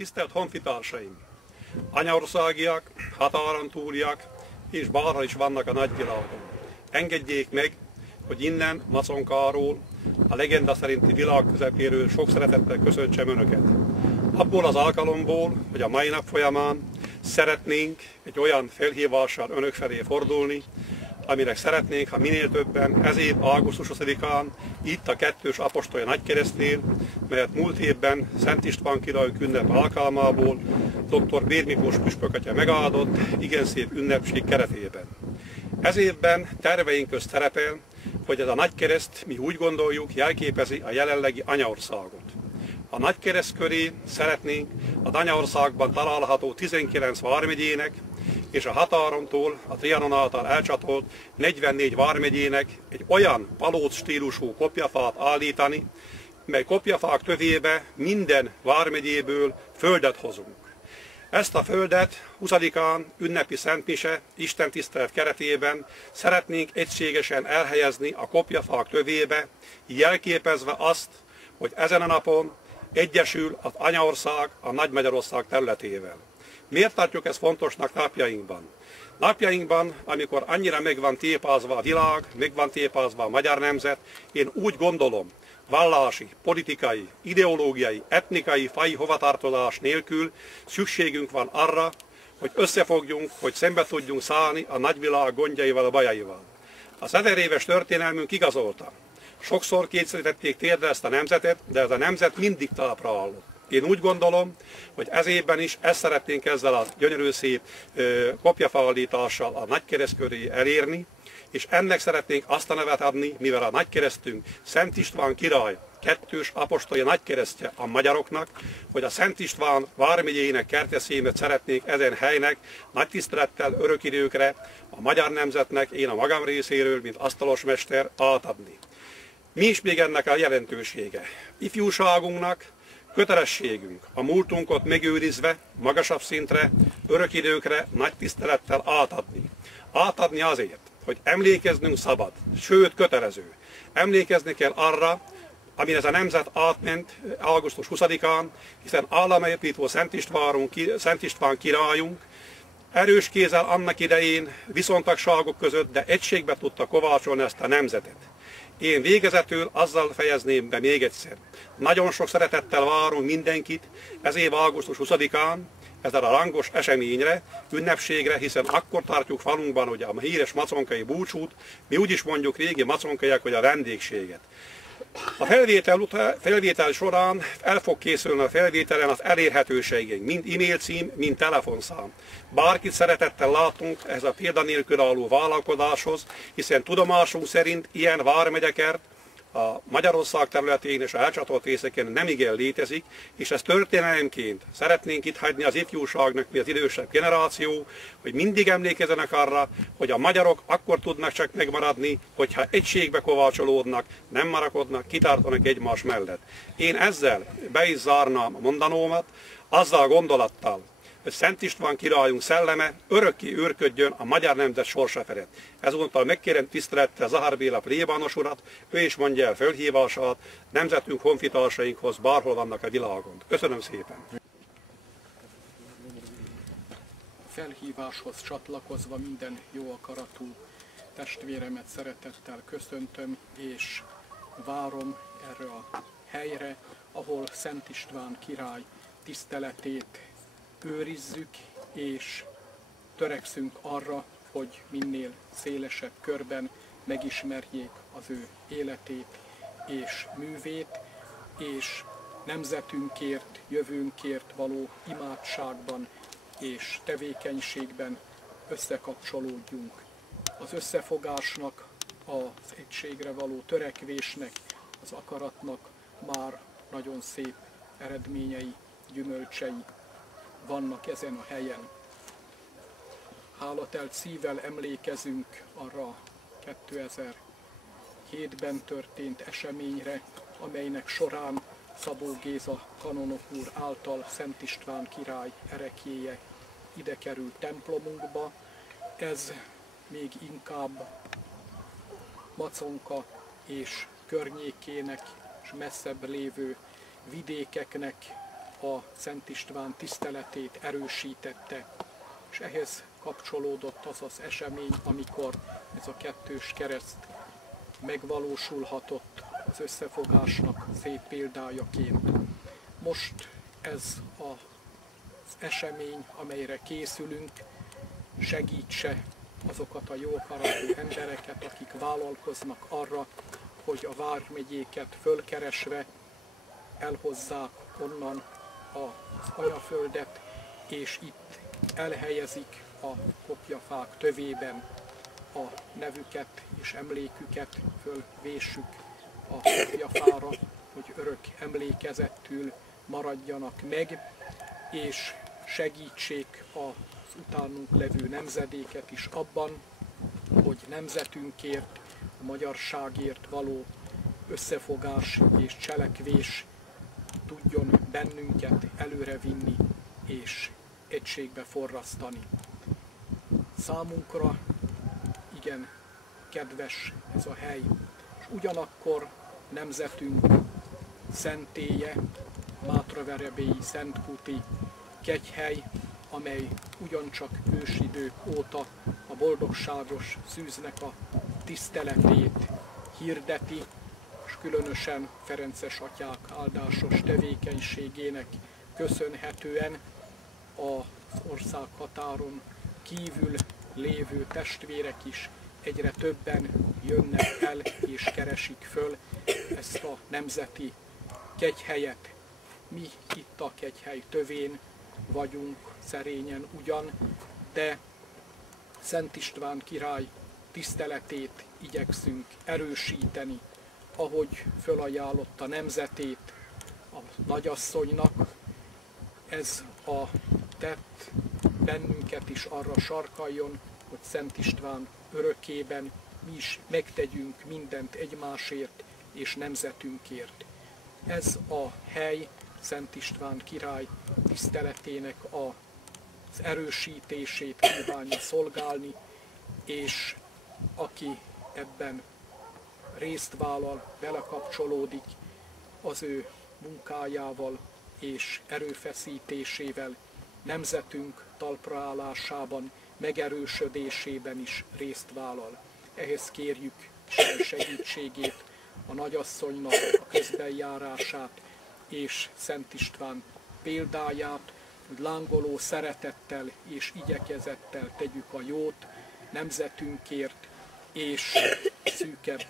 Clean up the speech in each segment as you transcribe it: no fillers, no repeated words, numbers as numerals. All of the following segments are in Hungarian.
Tisztelt honfitársaim! Anyaországiak, határon túliak és bárhol is vannak a nagyvilágon. Engedjék meg, hogy innen, Maconkáról, a legenda szerinti világ közepéről sok szeretettel köszöntsem Önöket. Abból az alkalomból, hogy a mai nap folyamán szeretnénk egy olyan felhívással Önök felé fordulni, aminek szeretnénk, ha minél többen ez év augusztus 20-án itt a kettős apostolja nagykeresztnél, mert múlt évben Szent István királyunk ünnep alkalmából dr. Bér Miklós püspökatya megáldott igen szép ünnepség keretében. Ez évben terveink közt szerepel, hogy ez a nagykereszt, mi úgy gondoljuk, jelképezi a jelenlegi anyaországot. A nagykereszt köré szeretnénk az anyaországban található 19 vármegyének és a határontól, a Trianon által elcsatolt 44 vármegyének egy olyan palóc stílusú kopjafát állítani, mely kopjafák tövébe minden vármegyéből földet hozunk. Ezt a földet 20-án ünnepi szentmise, istentisztelet keretében szeretnénk egységesen elhelyezni a kopjafák tövébe, jelképezve azt, hogy ezen a napon egyesül az anyaország a Nagy-Magyarország területével. Miért tartjuk ezt fontosnak napjainkban? Napjainkban, amikor annyira meg van tépázva a világ, meg van tépázva a magyar nemzet, én úgy gondolom, vallási, politikai, ideológiai, etnikai, faji hovatartozás nélkül szükségünk van arra, hogy összefogjunk, hogy szembe tudjunk szállni a nagyvilág gondjaival, a bajaival. Az 1000 éves történelmünk igazolta. Sokszor kényszerítették térdre ezt a nemzetet, de ez a nemzet mindig talpra állott. Én úgy gondolom, hogy ez évben is ezt szeretnénk ezzel a gyönyörű szép kopjafaállítással a nagykereszt köré elérni, és ennek szeretnénk azt a nevet adni, mivel a nagykeresztünk Szent István király kettős apostolja nagykeresztje a magyaroknak, hogy a Szent István vármegyének kerteszémet szeretnénk ezen helynek nagy tisztelettel örök időkre a magyar nemzetnek, én a magam részéről, mint asztalosmester átadni. Mi is még ennek a jelentősége? Ifjúságunknak kötelességünk a múltunkat megőrizve, magasabb szintre, örök időkre nagy tisztelettel átadni. Átadni azért, hogy emlékeznünk szabad, sőt kötelező. Emlékezni kell arra, amin ez a nemzet átment augusztus 20-án, hiszen államépítő Szent István királyunk erős kézzel annak idején viszontagságok között, de egységbe tudta kovácsolni ezt a nemzetet. Én végezetül azzal fejezném be még egyszer. Nagyon sok szeretettel várunk mindenkit ez év augusztus 20-án, ezzel a rangos eseményre, ünnepségre, hiszen akkor tartjuk falunkban ugye a híres maconkai búcsút, mi úgy is mondjuk régi maconkaiak, hogy a vendégséget. A felvétel során el fog készülni a felvételen az elérhetőségeink, mind e-mail cím, mind telefonszám. Bárkit szeretettel látunk ez a példanélkül álló vállalkozáshoz, hiszen tudomásunk szerint ilyen vármegyekert a Magyarország területén és a elcsatolt részeken nem igen létezik, és ezt történelemként szeretnénk itt hagyni az ifjúságnak, mi az idősebb generáció, hogy mindig emlékezzenek arra, hogy a magyarok akkor tudnak csak megmaradni, hogyha egységbe kovácsolódnak, nem marakodnak, kitartanak egymás mellett. Én ezzel be is zárnám a mondanómat, azzal a gondolattal, hogy Szent István királyunk szelleme örökké őrködjön a magyar nemzet sorsa felett. Ezúttal megkérem tisztelettel Zahár Béla plébános urat, ő is mondja el fölhívását nemzetünk honfitársainkhoz, bárhol vannak a világon. Köszönöm szépen! Felhíváshoz csatlakozva minden jó akaratú testvéremet szeretettel köszöntöm, és várom erre a helyre, ahol Szent István király tiszteletét őrizzük, és törekszünk arra, hogy minél szélesebb körben megismerjék az ő életét és művét, és nemzetünkért, jövőnkért való imádságban és tevékenységben összekapcsolódjunk. Az összefogásnak, az egységre való törekvésnek, az akaratnak már nagyon szép eredményei, gyümölcsei vannak ezen a helyen. Hálatelt szívvel emlékezünk arra 2007-ben történt eseményre, amelynek során Szabó Géza kanonok úr által Szent István király ereklyéje ide került templomunkba. Ez még inkább Maconka és környékének és messzebb lévő vidékeknek a Szent István tiszteletét erősítette, és ehhez kapcsolódott az az esemény, amikor ez a kettős kereszt megvalósulhatott az összefogásnak szép példájaként. Most ez az esemény, amelyre készülünk, segítse azokat a jó akaratú embereket, akik vállalkoznak arra, hogy a vármegyéket fölkeresve elhozzák onnan az anyaföldet, és itt elhelyezik a kopjafák tövében a nevüket és emléküket, fölvéssük a kopjafára, hogy örök emlékezettül maradjanak meg, és segítsék az utánunk levő nemzedéket is abban, hogy nemzetünkért, a magyarságért való összefogás és cselekvés tudjon bennünket előrevinni és egységbe forrasztani. Számunkra igen kedves ez a hely, és ugyanakkor nemzetünk szentélye, Mátraverebélyi Szentkúti kegyhely, amely ugyancsak ősidők óta a boldogságos szűznek a tiszteletét hirdeti, és különösen ferences atyák áldásos tevékenységének köszönhetően az országhatáron kívül lévő testvérek is egyre többen jönnek el és keresik föl ezt a nemzeti kegyhelyet. Mi itt a kegyhely tövén vagyunk, szerényen ugyan, de Szent István király tiszteletét igyekszünk erősíteni, ahogy fölajánlotta nemzetét a nagyasszonynak. Ez a tett bennünket is arra sarkaljon, hogy Szent István örökében mi is megtegyünk mindent egymásért és nemzetünkért. Ez a hely Szent István király tiszteletének az erősítését kívánja szolgálni, és aki ebben részt vállal, belekapcsolódik, az ő munkájával és erőfeszítésével nemzetünk talpraállásában, megerősödésében is részt vállal. Ehhez kérjük Isten segítségét, a nagyasszonynak a közbenjárását és Szent István példáját, hogy lángoló szeretettel és igyekezettel tegyük a jót nemzetünkért és szűkebb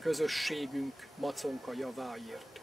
közösségünk Maconka javáért.